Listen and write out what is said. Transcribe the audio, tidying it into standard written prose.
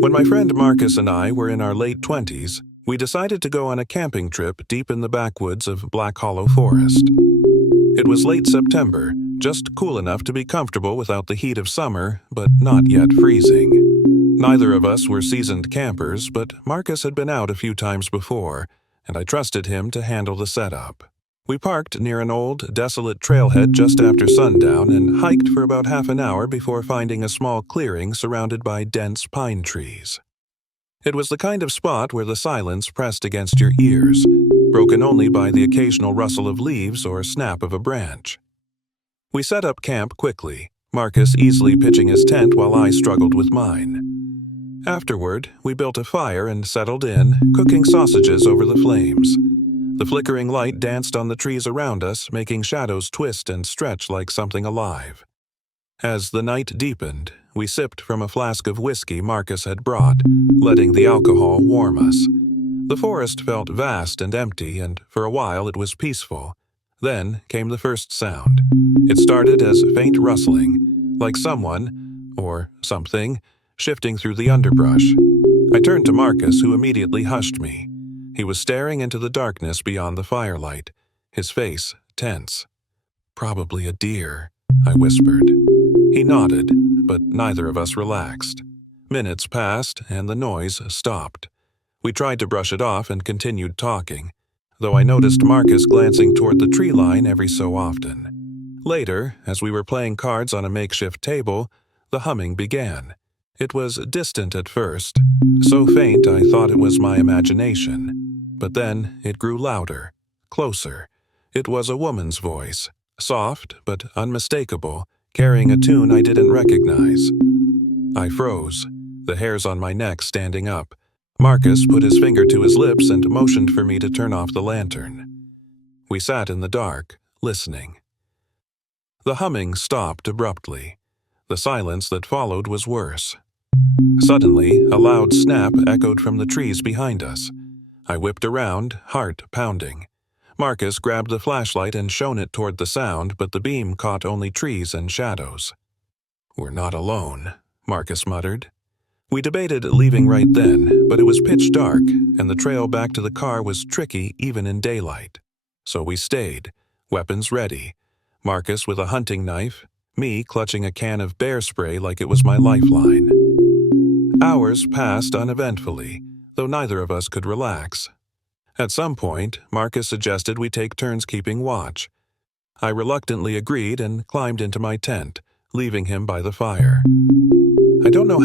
When my friend Marcus and I were in our late 20s, we decided to go on a camping trip deep in the backwoods of Black Hollow Forest. It was late September, just cool enough to be comfortable without the heat of summer, but not yet freezing. Neither of us were seasoned campers, but Marcus had been out a few times before, and I trusted him to handle the setup. We parked near an old, desolate trailhead just after sundown and hiked for about half an hour before finding a small clearing surrounded by dense pine trees. It was the kind of spot where the silence pressed against your ears, broken only by the occasional rustle of leaves or snap of a branch. We set up camp quickly, Marcus easily pitching his tent while I struggled with mine. Afterward, we built a fire and settled in, cooking sausages over the flames. The flickering light danced on the trees around us, making shadows twist and stretch like something alive. As the night deepened, we sipped from a flask of whiskey Marcus had brought, letting the alcohol warm us. The forest felt vast and empty, and for a while it was peaceful. Then came the first sound. It started as faint rustling, like someone, or something, shifting through the underbrush. I turned to Marcus, who immediately hushed me. He was staring into the darkness beyond the firelight, his face tense. "Probably a deer," I whispered. He nodded, but neither of us relaxed. Minutes passed, and the noise stopped. We tried to brush it off and continued talking, though I noticed Marcus glancing toward the tree line every so often. Later, as we were playing cards on a makeshift table, the humming began. It was distant at first, so faint I thought it was my imagination. But then it grew louder, closer. It was a woman's voice, soft but unmistakable, carrying a tune I didn't recognize. I froze, the hairs on my neck standing up. Marcus put his finger to his lips and motioned for me to turn off the lantern. We sat in the dark, listening. The humming stopped abruptly. The silence that followed was worse. Suddenly, a loud snap echoed from the trees behind us. I whipped around, heart pounding. Marcus grabbed the flashlight and shone it toward the sound, but the beam caught only trees and shadows. "We're not alone," Marcus muttered. We debated leaving right then, but it was pitch dark, and the trail back to the car was tricky even in daylight. So we stayed, weapons ready, Marcus with a hunting knife, me clutching a can of bear spray like it was my lifeline. Hours passed uneventfully, though neither of us could relax. At some point, Marcus suggested we take turns keeping watch. I reluctantly agreed and climbed into my tent, leaving him by the fire. I don't know